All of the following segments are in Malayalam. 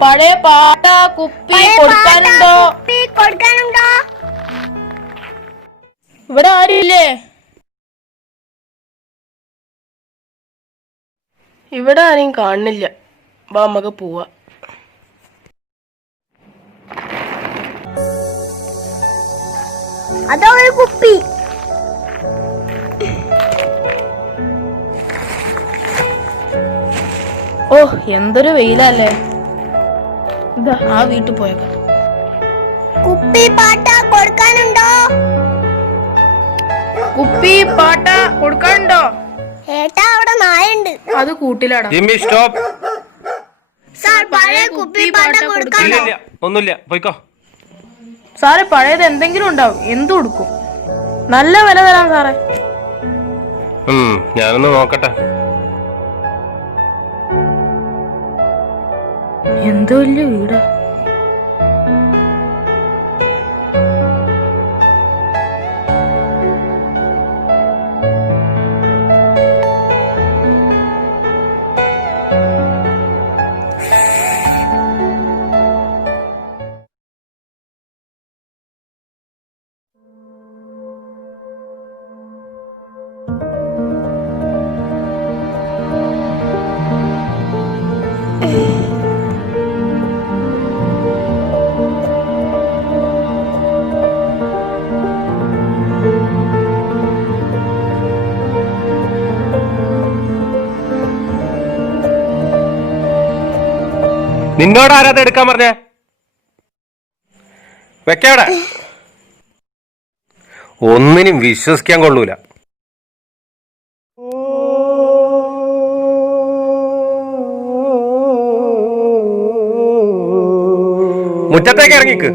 പഴയ പാട്ട കുപ്പി കൊടുക്കാനുണ്ടോ? ഇവിടെ ആരുമില്ലേ? ഇവിടെ ആരെയും കാണുന്നില്ല. വാ നമുക്ക് പോവാ. അതോ ഒരു കുപ്പി. ഓ എന്തൊരു വെയിലല്ലേ. ഇതാ ആ വീട്ടിൽ പോയേക്കാം. കുപ്പി പാട്ട കൊടുക്കാനുണ്ടോ? കുപ്പി പാട്ട കൊടുക്കാനുണ്ടോ? ഏട്ടാ അവിടെ നായുണ്ട്. അത് കൂട്ടിലാടാ. സാർ പഴയ കുപ്പി പാട്ട കൊടുക്കാനുണ്ടോ? ഒന്നുമില്ല, പോയിക്കോ. സാറേ പഴയത് എന്തെങ്കിലും ഉണ്ടാവും. എന്തു കൊടുക്കും? നല്ല വില തരാം സാറേ. ഞാനൊന്ന് നോക്കട്ടെ. എന്ത് വലിയ വീടാ. നിന്നോട് ആരാധ എടുക്കാൻ പറഞ്ഞേ? വെക്കാടെ. ഒന്നിനും വിശ്വസിക്കാൻ കൊള്ളൂല. മുറ്റത്തേക്ക് ഇറങ്ങിക്ക്.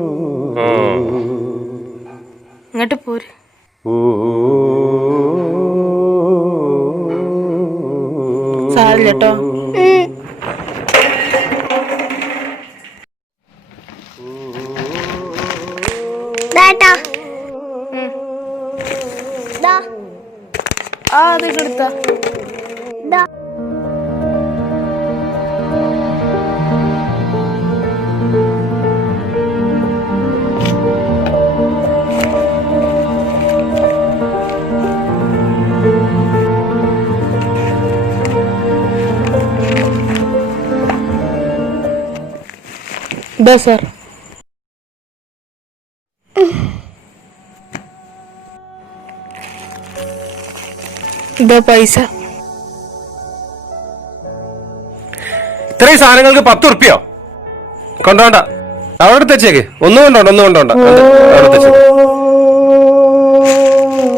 ഇങ്ങോട്ട് പോര്. സാരില്ല കേട്ടോ. അതൊക്കെ എടുത്ത ഇതാ സാർ. ഇതാ പൈസ. ഇത്രയും സാധനങ്ങൾക്ക് 10 ഉറുപ്പിയോ? കൊണ്ടോണ്ട, അവിടെ തെച്ചേക്ക്. ഒന്നും കൊണ്ടോണ്ട.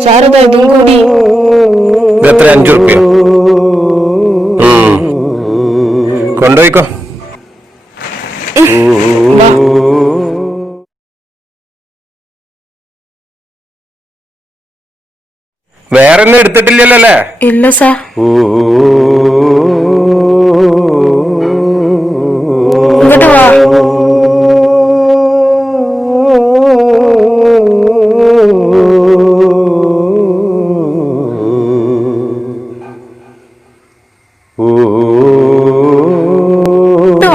സാറിതാ ഇതും കൂടി. ഇത് എത്ര? 5 ഉറുപ്പിയോ? കൊണ്ടുപോയിക്കോ. വേറൊന്നും എടുത്തിട്ടില്ലല്ലോ അല്ലേ? ഇല്ല സാർ. ഇങ്ങോട്ട് വാ.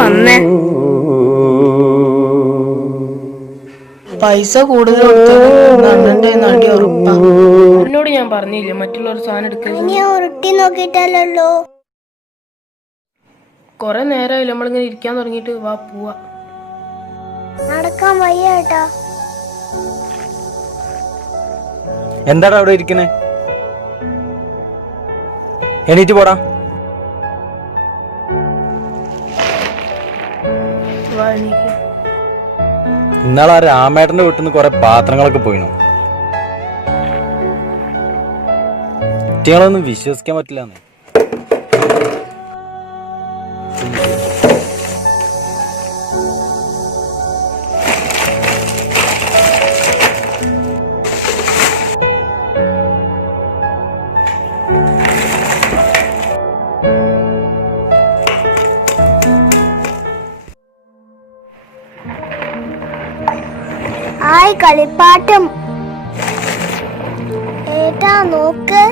വന്നേ. പൈസ കൂടുതൽ അണ്ണന്റെ നടി ഉറപ്പാ. എന്നോട് ഞാൻ പറഞ്ഞില്ലേ മറ്റുള്ളവർ സാധനം എടുക്കല്ലോ. കൊറേ നേരമായില്ല നമ്മളിങ്ങനെ ഇരിക്കാൻ തുടങ്ങിയിട്ട്. വാ പോവാ. നടക്കാൻ വയ്യേട്ടാ. എന്താടാ അവിടെ ഇരിക്കണേ? എണീറ്റ് പോടാ. ഇന്നാളെ ആ രാമേട്ടന്റെ വീട്ടിൽ നിന്ന് കുറെ പാത്രങ്ങളൊക്കെ പോയിണു. കുട്ടികളൊന്നും വിശ്വസിക്കാൻ പറ്റില്ല. കളിപ്പാട്ടം ഏട്ടാ നോക്ക്.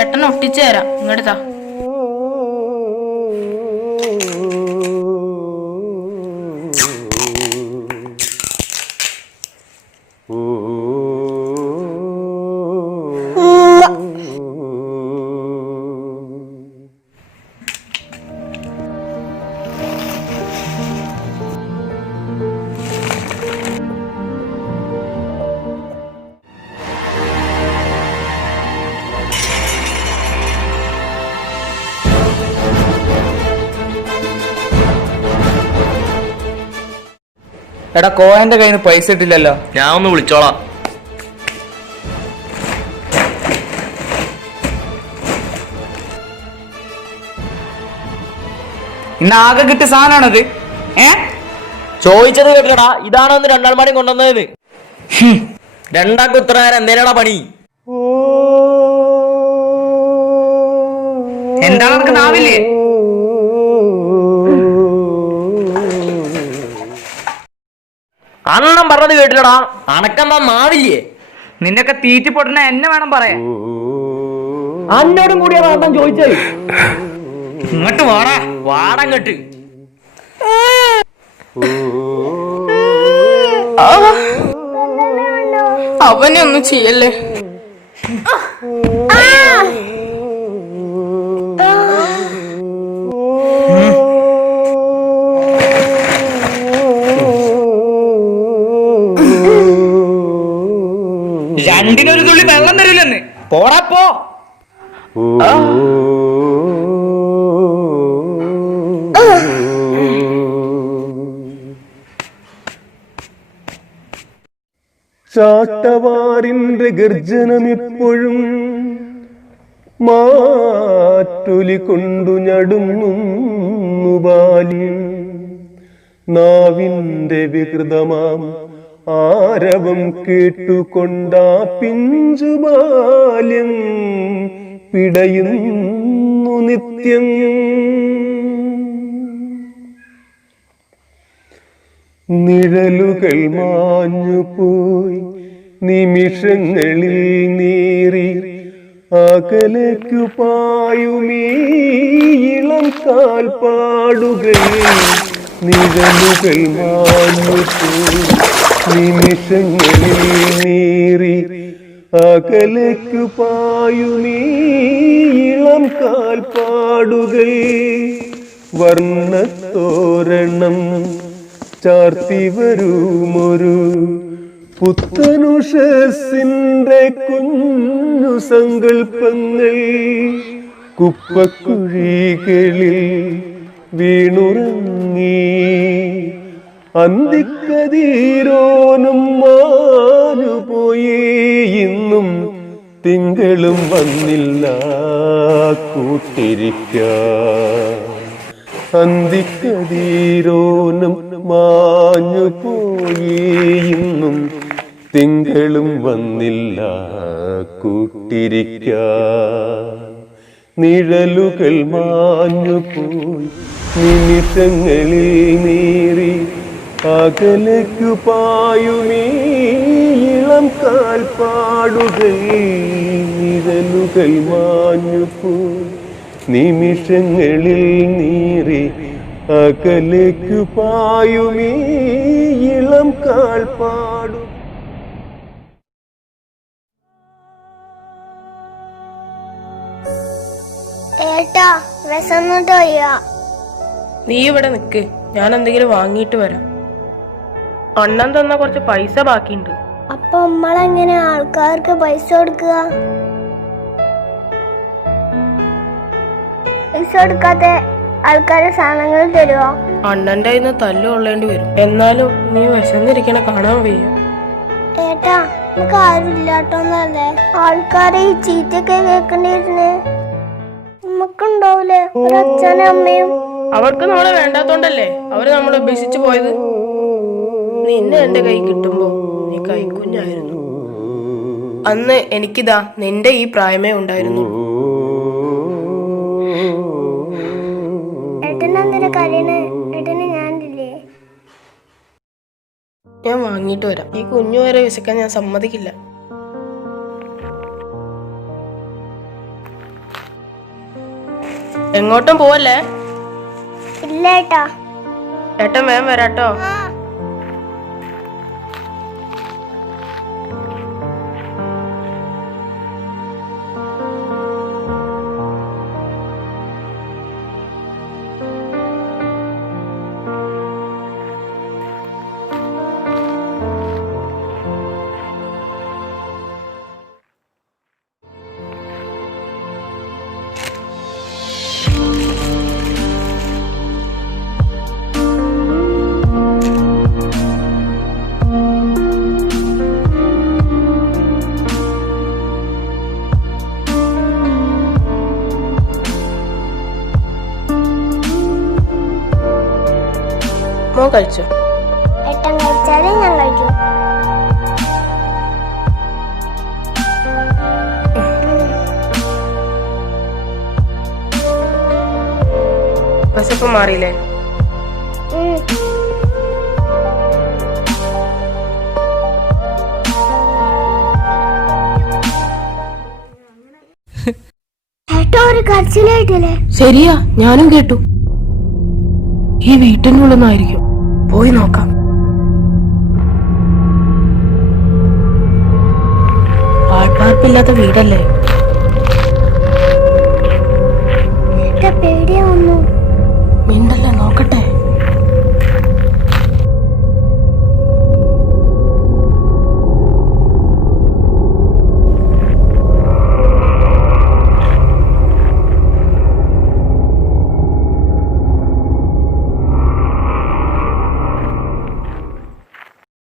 ഏട്ടൻ ഒട്ടിച്ചു തരാം, ഇങ്ങോട്ടാ. എടാ കോയന്റെ കയ്യിൽ നിന്ന് പൈസ ഇട്ടില്ലല്ലോ. ഞാൻ ഒന്ന് വിളിച്ചോളാം. ഇന്ന് ആകെ കിട്ടിയ സാധനമാണത്. ചോദിച്ചത് കേട്ടടാ, ഇതാണോ ഒന്ന് രണ്ടാൾ മണി കൊണ്ടുവന്നതെന്ന്. രണ്ടാൾക്ക് ഉത്തര നേരം എന്തേലാടാ പണി? എന്താ നമുക്ക് നാവില്ലേ? അണ്ണം പറഞ്ഞത് കേട്ടില്ലടാ, അണക്കെന്താ നാവില്ലേ? നിന്നൊക്കെ തീറ്റി പൊട്ടണ എന്നെ വേണം പറയാൻ. അന്നോടും കൂടിയാണ് അണ്ണൻ ചോദിച്ചത്. ഇങ്ങോട്ട് വാടാ. വാടങ്ങട്ട്. അവനെ ഒന്നും ചെയ്യല്ലേ. രണ്ടിനൊരു തുള്ളി വെള്ളം തരൂലെന്ന്. പോടാപ്പോ. ചാട്ടവാറിന്റെ ഗർജനമെപ്പോഴും മാറ്റൊലി കൊണ്ടു ഞടുങ്ങുന്നു ബാല്യം. നാവിന്റെ വികൃതമാം ആരവം കേട്ടുകൊണ്ടാ പിഞ്ചു ബാല്യം പിടയുന്നു നിത്യം. നിഴലുകൾ മാഞ്ഞുപോയി നിമിഷങ്ങളിൽ നീറി അകലേക്കു പായുമീ ഇളം കാൽപ്പാടുകൾ. നിഴലുകൾ മാഞ്ഞുപോയി നിമിഷങ്ങളിൽ നീറി അകലേക്കു പായുമീ ഇളം കാൽപ്പാടുകൾ. വർണ്ണത്തോരണം ചാർത്തി വരുമൊരു പുത്തനുഷസിന്റെ കുഞ്ഞു സങ്കൽപ്പങ്ങൾ കുപ്പക്കുഴികളിൽ വീണുറങ്ങി. അന്തിക്കതീരോനും മാഞ്ഞുപോയി, ഇന്നും തിങ്കളും വന്നില്ല കൂട്ടിരിക്കാൻ. അന്തിക്കതീരോനും മാഞ്ഞുപോയി, ഇന്നും തിങ്കളും വന്നില്ല കൂട്ടിരിക്കാൻ. നിഴലുകൾ മാഞ്ഞുപോയി നിമിഷങ്ങളിൽ നീറി അകലേക്കു പായുമീ ഇളം കാൽപ്പാടുകൾ. നിഴലുകൾ മാഞ്ഞുപോയി നിമിഷങ്ങളിൽ നീറി അകലേക്കു പായുമീ ഇളം കാൽപ്പാടു. ഏട്ടാ വിശന്നിട്ട് വയ്യ. നീ ഇവിടെ നിക്ക്, ഞാൻ എന്തെങ്കിലും വാങ്ങിയിട്ട് വരാം. അണ്ണൻ തന്ന കുറച്ച് പൈസ ബാക്കിയുണ്ട്. അപ്പൊ നമ്മളെങ്ങനെ ആൾക്കാർക്ക് പൈസ കൊടുക്കുക? പൈസ കൊടുക്കാത്ത ആൾക്കാരെ സാധനങ്ങൾ തരുമോ? അണ്ണന്റെ കയ്യിൽ നിന്ന് തല്ല് കൊള്ളേണ്ടി വരും. എന്നാലും നീ വിശന്നിരിക്കണ കാണാൻ വയ്യ. ഏട്ടാ നമുക്ക് ആരും ഇല്ലാട്ടോന്നല്ലേ ആൾക്കാരെ ഈ ചീറ്റൊക്കെ കേൾക്കേണ്ടിയിരുന്നേ. നമുക്കുണ്ടാവൂലേ ഒരച്ഛനും അമ്മയും? അവർക്ക് നമ്മളെ വേണ്ടാത്തോണ്ടല്ലേ അവര് നമ്മളെ ഉപേക്ഷിച്ചു പോയത്. നിന്നെ എന്റെ കൈ കിട്ടുമ്പോ നീ കൈക്കുഞ്ഞായിരുന്നു. അന്ന് എനിക്കിതാ നിന്റെ ഈ പ്രായമേ ഉണ്ടായിരുന്നു. ഏട്ടനെന്തിനാ കരയണേ? ഏട്ടന് ഞാനില്ലേ? ഞാൻ വാങ്ങിയിട്ട് വരാം. ഈ കുഞ്ഞു വരെ വിശക്കാൻ ഞാൻ സമ്മതിക്കില്ല. എങ്ങോട്ടും പോവല്ലേ? ഇല്ല ഏട്ടാ. ഏട്ടൻ വേഗം വരാട്ടോ. മോൻ കഴിച്ചോ? ഏട്ടൻ കഴിച്ചാലേ ഞാൻ കഴിക്കും. വിശപ്പ് മാറിയില്ലേ? ഏട്ടാ ഒരു കരച്ചിലായിട്ടില്ലേ? ശരിയാ, ഞാനും കേട്ടു. ഈ വീട്ടിനുള്ളിന്നായിരിക്കും. പോയി നോക്കാം. ആൾപ്പാർപ്പില്ലാത്ത വീടല്ലേ? ഏട്ടാ പേടിയാവുന്നു. മിണ്ടല്ലേ, നോക്കട്ടെ.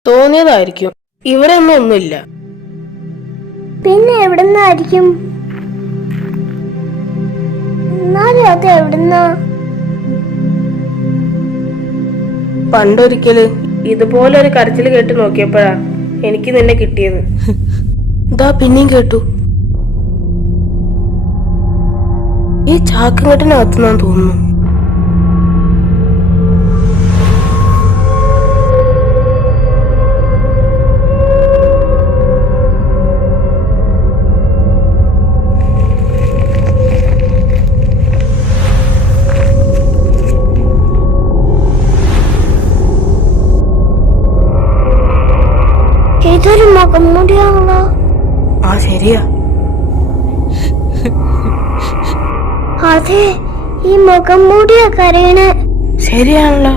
തോന്നിയതായിരിക്കും. ഇവിടെ ഒന്നുമില്ല. പിന്നെ എവിടുന്നായിരിക്കും? എന്നാലും അത് എവിടുന്നാ? പണ്ടൊരിക്കല് ഇതുപോലെ ഒരു കരച്ചില് കേട്ട് നോക്കിയപ്പോഴാ എനിക്ക് നിന്നെ കിട്ടിയത്. ഇതാ പിന്നെയും കേട്ടു. ഈ ചാക്കുകെട്ടിനകത്തുനിന്നാന്ന് തോന്നുന്നു. ഇതൊരു മുഖംമൂടിയാണല്ലോ. ആ ശരിയാ. അതെ, ഈ മുഖംമൂടിയാ കരയണേ. ശരിയാണല്ലോ.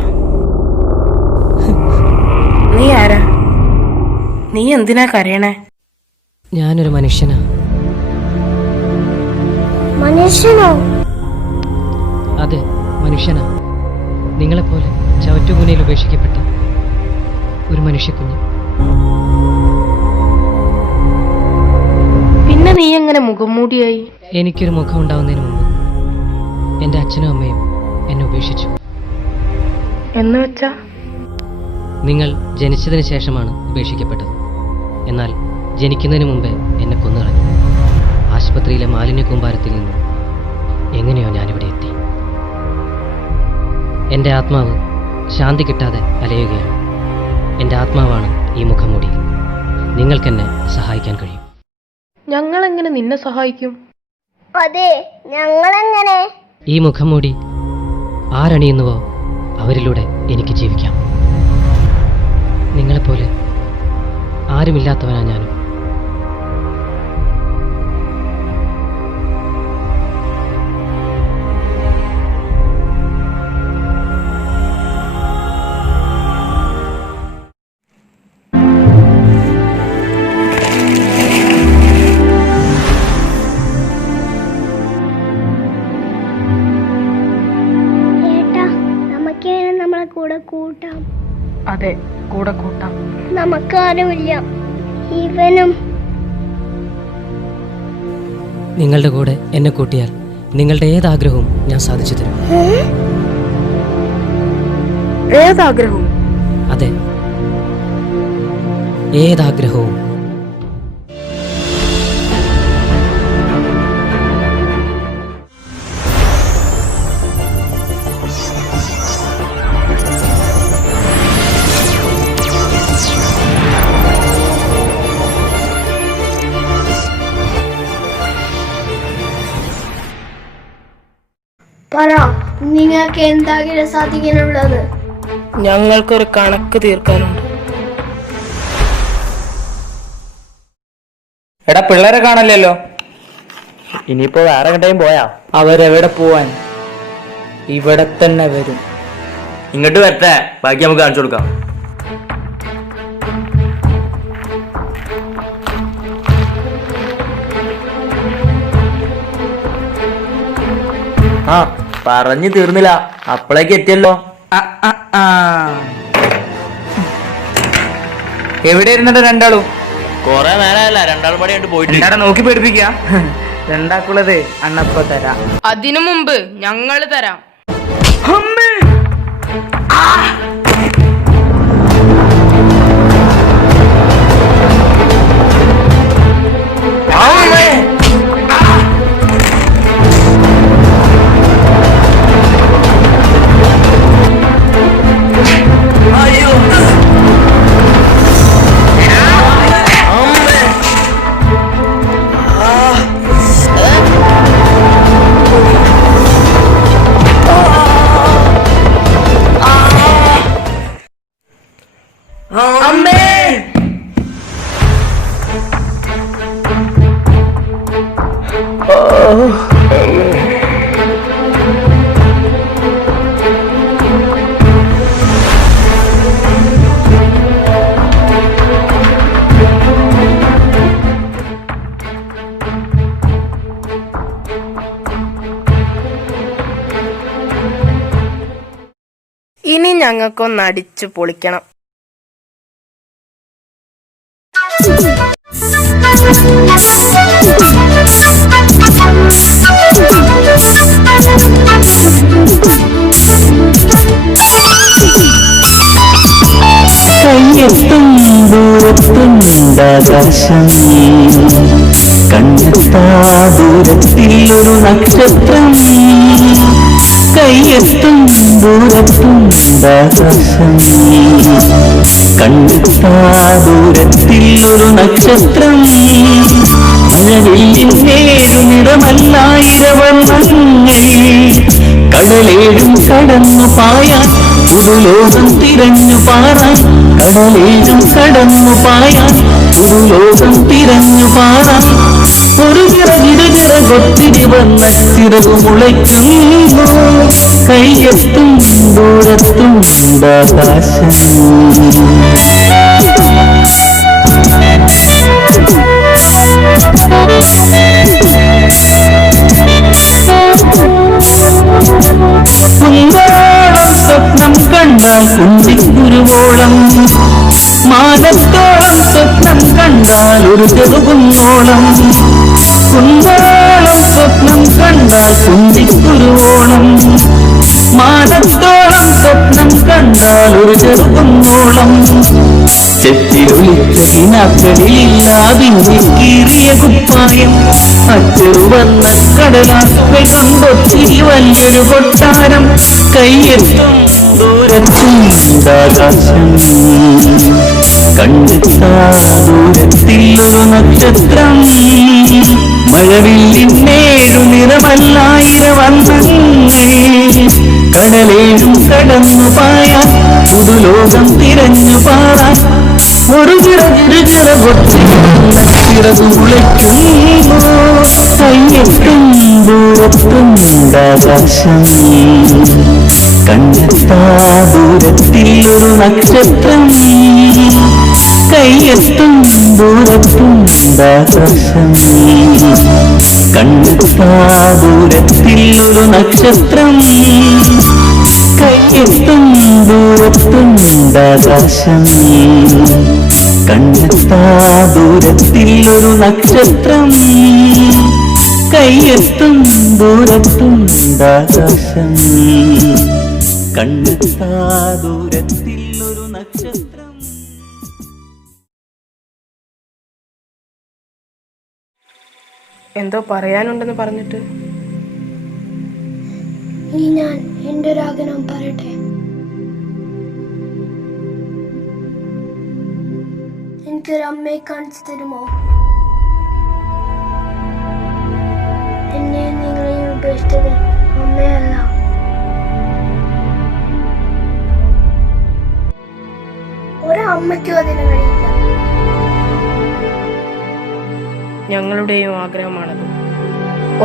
നീ ആരാ? നീ എന്തിനാ കരയണേ? ഞാനൊരു മനുഷ്യനാ. മനുഷ്യനോ? അതെ, മനുഷ്യനാ. നിങ്ങളെപ്പോലെ ചവറ്റുകുനയിൽ ഉപേക്ഷിക്കപ്പെട്ട ഒരു മനുഷ്യക്കുഞ്ഞ്. പിന്നെ നീ എങ്ങനെ മുഖംമൂടിയായി? എനിക്കൊരു മുഖം ഉണ്ടാവുന്നതിന് മുമ്പ് എൻ്റെ അച്ഛനും അമ്മയും എന്നെ ഉപേക്ഷിച്ചു. എന്ന് വെച്ചാ? നിങ്ങൾ ജനിച്ചതിന് ശേഷമാണ് ഉപേക്ഷിക്കപ്പെട്ടത്. എന്നാൽ ജനിക്കുന്നതിന് മുമ്പേ എന്നെ കൊന്നുകളഞ്ഞു. ആശുപത്രിയിലെ മാലിന്യ കൂമ്പാരത്തിൽ നിന്നും എങ്ങനെയോ ഞാനിവിടെ എത്തി. എൻ്റെ ആത്മാവ് ശാന്തി കിട്ടാതെ അലയുകയാണ്. എൻ്റെ ആത്മാവാണ് ഈ മുഖംമൂടി. നിങ്ങൾക്കെന്നെ സഹായിക്കാൻ കഴിയും. ഞങ്ങൾ എങ്ങനെ നിന്നെ സഹായിക്കും? അതെ, ഞങ്ങളെങ്ങനെ? ഈ മുഖംമൂടി ആരണിയുന്നുവോ അവരിലൂടെ എനിക്ക് ജീവിക്കാം. നിങ്ങളെപ്പോലെ ആരുമില്ലാത്തവനാ ഞാനും. കൂടെ കൂട്ടാം. അതെ, കൂടെ കൂട്ടാം. നമുക്കാരുമില്ല, ഇവനും. നിങ്ങളുടെ കൂടെ എന്നെ കൂട്ടിയാൽ നിങ്ങളുടെ ഏതാഗ്രഹവും ഞാൻ സാധിച്ചു തരും. ഏതാഗ്രഹവും? അതെ, ഏതാഗ്രഹവും. നിങ്ങൾക്ക് എന്താകില്ല സാധിക്കാനുള്ളത്? ഞങ്ങൾക്കൊരു കണക്ക് തീർക്കാനുണ്ട്. എടാ പിള്ളേരെ കാണല്ലോ. ഇനിയിപ്പോ വേറെ എങ്ങോട്ടേയും പോയാ? അവരെവിടെ പോവാൻ? ഇവിടെ തന്നെ വരും. ഇങ്ങോട്ട് വരട്ടെ, ബാക്കി നമുക്ക് കാണിച്ചു കൊടുക്കാം. ആ പറഞ്ഞു തീർന്നില്ല, അപ്പളേക്ക് എത്തിയല്ലോ. എവിടെ ഇരുന്നിട്ട് രണ്ടാളും? കൊറേ നേരമല്ല, രണ്ടാളും പടി കണ്ട് പോയിട്ട്. എല്ലാരും നോക്കി പേടിപ്പിക്ക. രണ്ടാക്കുള്ളത് അണ്ണപ്പ തരാം. അതിനു മുമ്പ് ഞങ്ങള് തരാം. അമ്മേ! ഇനി ഞങ്ങൾക്കൊന്ന് അടിച്ചു പൊളിക്കണം. കയ്യെത്തും ദൂരത്തുണ്ടാകാശം, കണ്ടെത്താ ദൂരത്തിലൊരു നക്ഷത്രം. കയ്യെത്തും ദൂരത്തുണ്ടാകാശം, കണ്ടെത്താ ദൂരത്തിലൊരു നക്ഷത്രം. മഴവില്ലിന്നേഴു നിറമല്ലായിരവർണ്ണങ്ങൾ, കടലേഴും കടന്നു പായാൻ പുതുലോകം തിരഞ്ഞു പാറാൻ. കടലേഴും കടന്നു പായാൻ പുതുലോകം തിരഞ്ഞു പാറാൻ. ഒരു ചിറകിരുചിറകൊത്തിരി വന്ന ചിറകു മുളയ്ക്കുന്നു. കയ്യെത്തും ദൂരത്തുണ്ടാകാശം. കുന്തോളം സ്വപ്നം കണ്ടാൽ കുന്തിക്കുരുവോളം, മാനത്തോളം സ്വപ്നം കണ്ടാൽ ഒരു ചെറുകുന്നോളം. കുന്തോളം സ്വപ്നം കണ്ടാൽ കുന്തിക്കുരുവോളം, മാനത്തോളം സ്വപ്നം കണ്ടാൽ ഒരു ചെറുകുന്നോളം. ചെത്തിയൊളിച്ച കിനാക്കളില്ലാതിന്റെ കീറിയ കുപ്പായം, അച്ചെറുവന്ന കടലാസുകൾ കൊണ്ടൊത്തിരി വലിയൊരു കൊട്ടാരം. കയ്യെത്തും ദൂരത്തുണ്ടാകാശം, കണ്ടെത്താ ദൂരത്തിലൊരു നക്ഷത്രം. മഴവില്ലിന്നേഴു നിറമല്ലായിരവർണ്ണങ്ങൾ, കടലേഴും കടന്നു പായാൻ പുതുലോകം തിരഞ്ഞു പാറാൻ. ഒരു ചിറകു മുളയ്ക്കുന്നു. കയ്യെത്തും ദൂരത്തുണ്ടാകാശം, കണ്ടെത്താ ദൂരത്തിലൊരു നക്ഷത്രം. കയ്യെത്തും ദൂരത്തുണ്ടാകാശം, കണ്ടെത്താ ദൂരത്തിലൊരു നക്ഷത്രം. കയ്യെത്തും ദൂരത്തുണ്ടാകാശം, കണ്ടെത്താ ദൂരത്തിലൊരു നക്ഷത്രം. കയ്യെത്തും ദൂരത്തുണ്ടാകാശം, കണ്ടെത്താ ദൂരത്തിലൊരു നക്ഷത്രം. എന്തോ പറയാനുണ്ടെന്ന് പറഞ്ഞിട്ട്. ഇനി ഞാൻ എൻ്റെ ഒരു ആഗ്രഹം പറയട്ടെ. എനിക്കൊരു അമ്മയെ കാണിച്ചു തരുമോ? എന്നെ നിങ്ങളെയും ഉപേക്ഷിച്ചത് അമ്മയല്ല, ഒരമ്മയ്ക്കും അതിന് കഴിയില്ല. ഞങ്ങളുടെയും ആഗ്രഹമാണത്.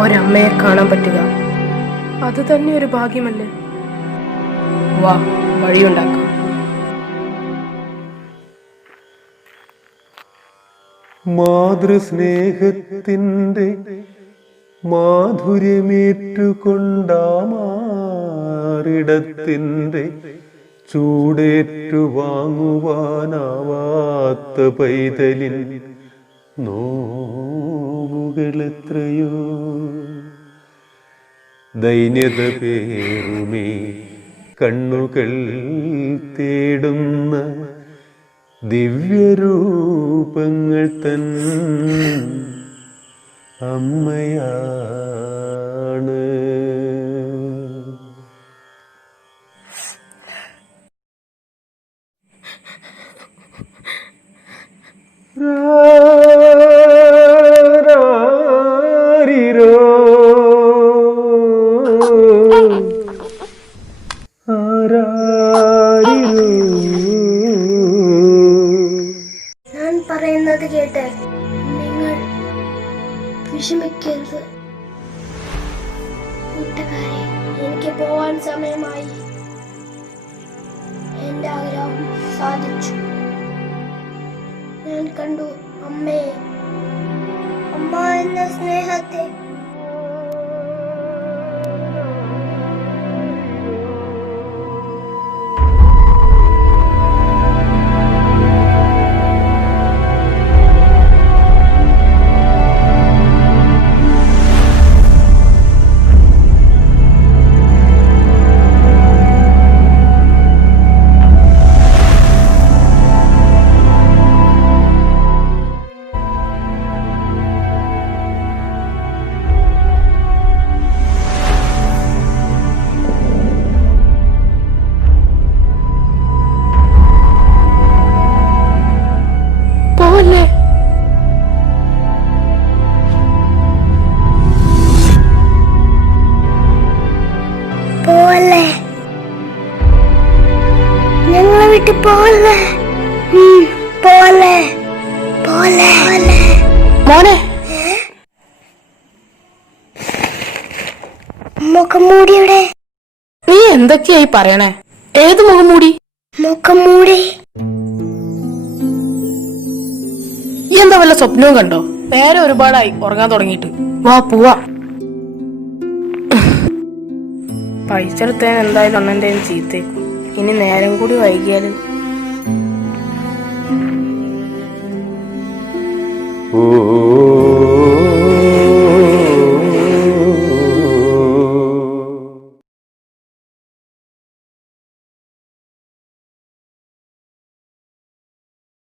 ഒരമ്മയെ കാണാൻ പറ്റുക അത് തന്നെ ഒരു ഭാഗ്യമല്ലേ. വാ, വഴിയുണ്ടാക്കാം. മാതൃസ്നേഹത്തിൻ്റെ മാധുര്യമേറ്റുകൊണ്ടാമാറിടത്തിൻ്റെ ചൂടേറ്റു വാങ്ങുവാനാവാത്ത പൈതലിൻ നോവുകളെത്രയോ. ദൈന്യത പേറുമേ കണ്ണുകൾ തേടുന്ന ദിവ്യരൂപങ്ങൾ തൻ അമ്മയാണ്. രാരിരോ ആരാരിരോ. ഞാൻ പറയുന്നത് കേട്ട് നിങ്ങൾ വിഷമിക്കരുത്. കൂട്ടുകാരെ, എനിക്ക് പോവാൻ സമയമായി. എന്റെ ആഗ്രഹം സാധിച്ചു. ഞാൻ കണ്ടു അമ്മയെ, അമ്മ എന്ന സ്നേഹത്തെ. പോലെ ഞങ്ങളെ വിട്ട് പോലെ പോലെ പോലെ മോനെ, മുഖംമൂടിയുടെ നീ എന്തൊക്കെയായി പറയണേ? ഏത് മുഖംമൂടി? മുഖംമൂടി. ഈ എന്താ വല്ല സ്വപ്നവും കണ്ടോ? നേരെ ഒരുപാടായി ഉറങ്ങാൻ തുടങ്ങിയിട്ട്. വാ പോവാ. പൈസ എടുത്താൻ എന്തായാലും അണ്ണന്റെ ചീത്തേക്കും. ഇനി നേരം കൂടി വൈകിയാല് ഓ